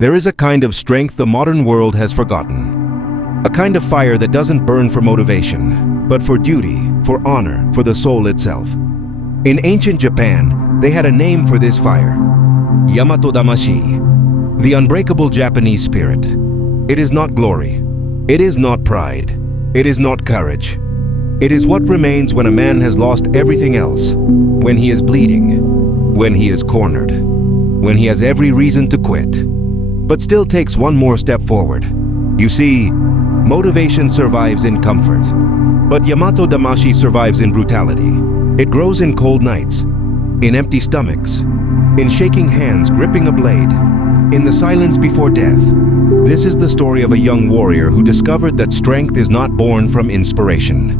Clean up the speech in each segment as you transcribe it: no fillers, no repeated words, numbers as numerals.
There is a kind of strength the modern world has forgotten. A kind of fire that doesn't burn for motivation, but for duty, for honor, for the soul itself. In ancient Japan, they had a name for this fire: Yamato Damashii, the unbreakable Japanese spirit. It is not glory. It is not pride. It is not courage. It is what remains when a man has lost everything else, when he is bleeding, when he is cornered, when he has every reason to quit, but still takes one more step forward. You see, motivation survives in comfort, but Yamato Damashii survives in brutality. It grows in cold nights, in empty stomachs, in shaking hands gripping a blade, in the silence before death. This is the story of a young warrior who discovered that strength is not born from inspiration,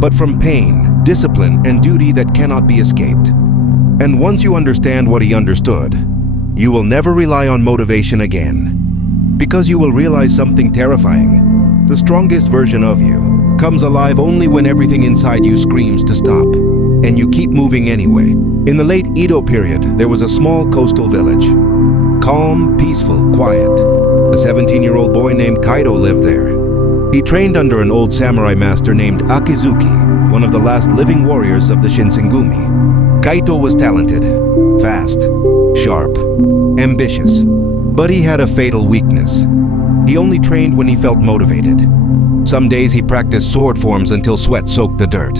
but from pain, discipline, and duty that cannot be escaped. And once you understand what he understood, you will never rely on motivation again. Because you will realize something terrifying. The strongest version of you comes alive only when everything inside you screams to stop, and you keep moving anyway. In the late Edo period, there was a small coastal village. Calm, peaceful, quiet. A 17-year-old boy named Kaito lived there. He trained under an old samurai master named Akizuki, one of the last living warriors of the Shinsengumi. Kaito was talented, fast, sharp, ambitious, but he had a fatal weakness. He only trained when he felt motivated. Some days he practiced sword forms until sweat soaked the dirt.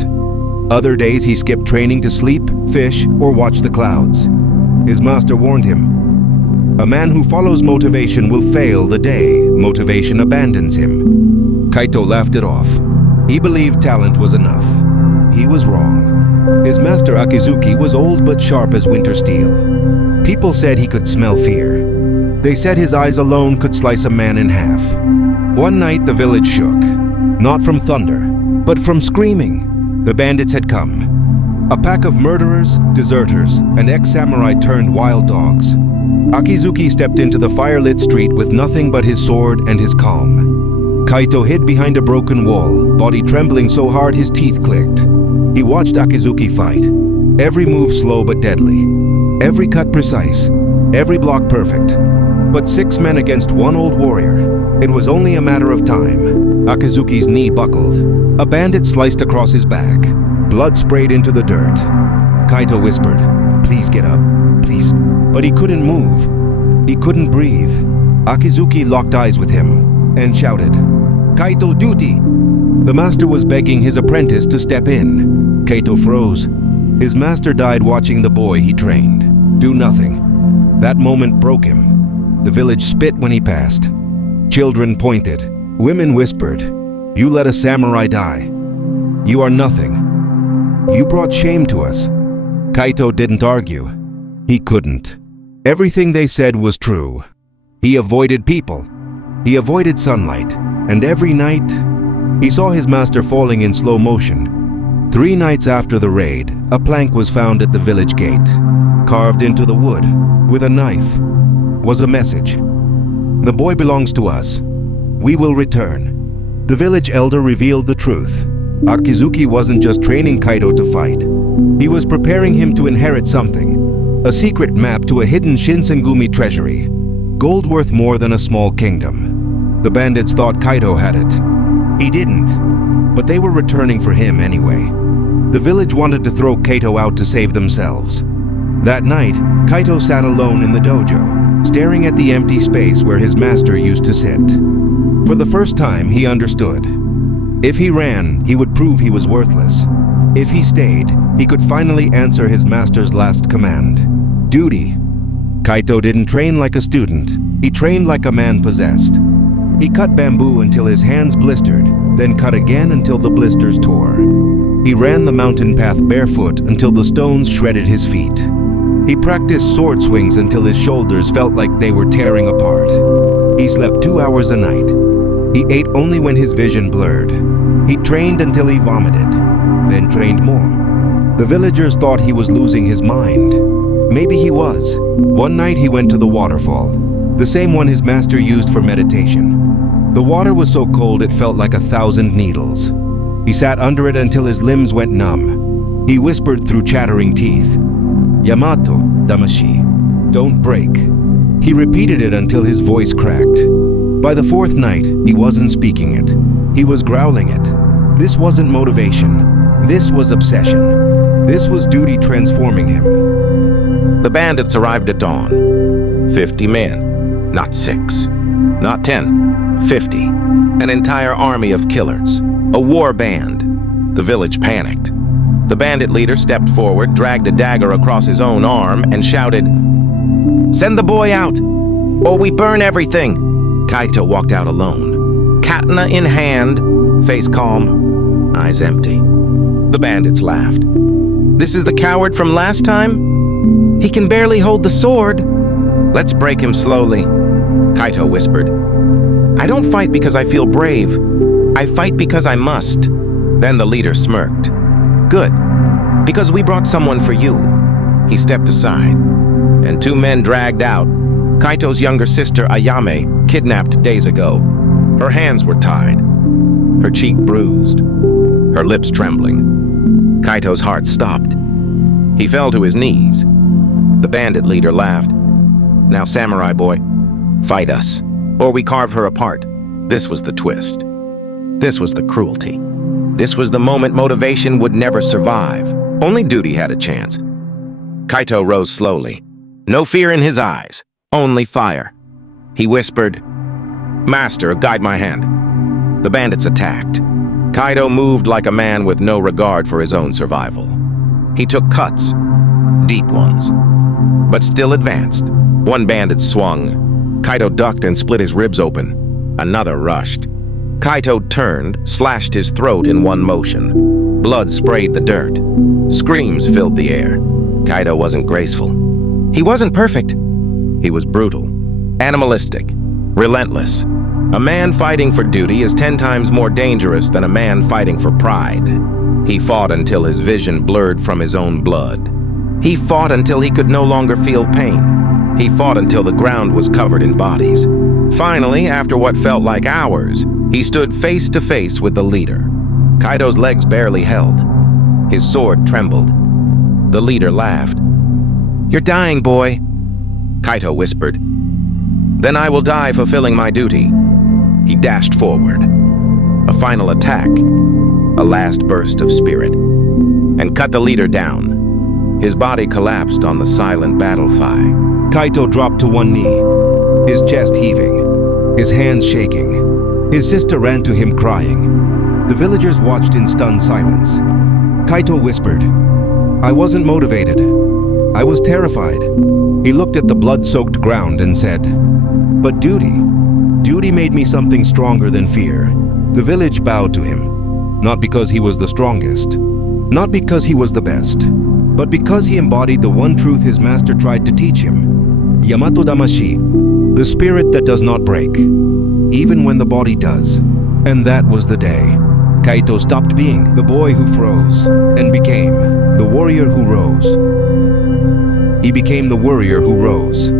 Other days he skipped training to sleep, fish, or watch the clouds. His master warned him, "A man who follows motivation will fail the day motivation abandons him." Kaito laughed it off. He believed talent was enough. He was wrong. His master Akizuki was old but sharp as winter steel. People said he could smell fear. They said his eyes alone could slice a man in half. One night the village shook, not from thunder, but from screaming. The bandits had come. A pack of murderers, deserters, and ex-samurai turned wild dogs. Akizuki stepped into the firelit street with nothing but his sword and his calm. Kaito hid behind a broken wall, body trembling so hard his teeth clicked. He watched Akizuki fight. Every move slow but deadly. Every cut precise. Every block perfect. But 6 men against one old warrior. It was only a matter of time. Akizuki's knee buckled. A bandit sliced across his back. Blood sprayed into the dirt. Kaito whispered, "Please get up, please." But he couldn't move. He couldn't breathe. Akizuki locked eyes with him and shouted, "Kaito, duty!" The master was begging his apprentice to step in. Kaito froze. His master died watching the boy he trained do nothing. That moment broke him. The village spit when he passed. Children pointed. Women whispered, "You let a samurai die. You are nothing. You brought shame to us." Kaito didn't argue. He couldn't. Everything they said was true. He avoided people. He avoided sunlight. And every night, he saw his master falling in slow motion. 3 nights after the raid, a plank was found at the village gate. Carved into the wood, with a knife, was a message. "The boy belongs to us. We will return." The village elder revealed the truth. Akizuki wasn't just training Kaito to fight. He was preparing him to inherit something. A secret map to a hidden Shinsengumi treasury. Gold worth more than a small kingdom. The bandits thought Kaito had it. He didn't, but they were returning for him anyway. The village wanted to throw Kaito out to save themselves. That night, Kaito sat alone in the dojo, staring at the empty space where his master used to sit. For the first time, he understood. If he ran, he would prove he was worthless. If he stayed, he could finally answer his master's last command: duty. Kaito didn't train like a student. He trained like a man possessed. He cut bamboo until his hands blistered, then cut again until the blisters tore. He ran the mountain path barefoot until the stones shredded his feet. He practiced sword swings until his shoulders felt like they were tearing apart. He slept 2 hours a night. He ate only when his vision blurred. He trained until he vomited, then trained more. The villagers thought he was losing his mind. Maybe he was. One night he went to the waterfall, the same one his master used for meditation. The water was so cold it felt like 1,000 needles. He sat under it until his limbs went numb. He whispered through chattering teeth, "Yamato Damashii, don't break. He repeated it until his voice cracked. By the fourth night, he wasn't speaking it. He was growling it. This wasn't motivation. This was obsession. This was duty transforming him. The bandits arrived at dawn. 50 men. Not 6. Not 10. 50. An entire army of killers. A war band. The village panicked. The bandit leader stepped forward, dragged a dagger across his own arm, and shouted, "Send the boy out, or we burn everything." Kaito walked out alone, katana in hand, face calm, eyes empty. The bandits laughed. "This is the coward from last time? He can barely hold the sword. Let's break him slowly," Kaito whispered. "I don't fight because I feel brave. I fight because I must." Then the leader smirked. "Good, because we brought someone for you." He stepped aside, and 2 men dragged out Kaito's younger sister Ayame, kidnapped days ago. Her hands were tied, her cheek bruised, her lips trembling. Kaito's heart stopped. He fell to his knees. The bandit leader laughed. "Now, samurai boy, fight us, or we carve her apart." This was the twist. This was the cruelty. This was the moment motivation would never survive. Only duty had a chance. Kaito rose slowly. No fear in his eyes, only fire. He whispered, "Master, guide my hand." The bandits attacked. Kaito moved like a man with no regard for his own survival. He took cuts, deep ones, but still advanced. One bandit swung. Kaito ducked and split his ribs open. Another rushed. Kaito turned, slashed his throat in one motion. Blood sprayed the dirt. Screams filled the air. Kaito wasn't graceful. He wasn't perfect. He was brutal, animalistic, relentless. A man fighting for duty is 10 times more dangerous than a man fighting for pride. He fought until his vision blurred from his own blood. He fought until he could no longer feel pain. He fought until the ground was covered in bodies. Finally, after what felt like hours, he stood face to face with the leader. Kaito's legs barely held. His sword trembled. The leader laughed. "You're dying, boy," Kaito whispered. "Then I will die fulfilling my duty." He dashed forward. A final attack, a last burst of spirit, and cut the leader down. His body collapsed on the silent battle fire. Kaito dropped to one knee, his chest heaving, his hands shaking. His sister ran to him crying. The villagers watched in stunned silence. Kaito whispered, "I wasn't motivated. I was terrified." He looked at the blood-soaked ground and said, "But duty made me something stronger than fear." The village bowed to him, not because he was the strongest, not because he was the best, but because he embodied the one truth his master tried to teach him. Yamato Damashii, the spirit that does not break, even when the body does. And that was the day Kaito stopped being the boy who froze and became the warrior who rose. He became the warrior who rose.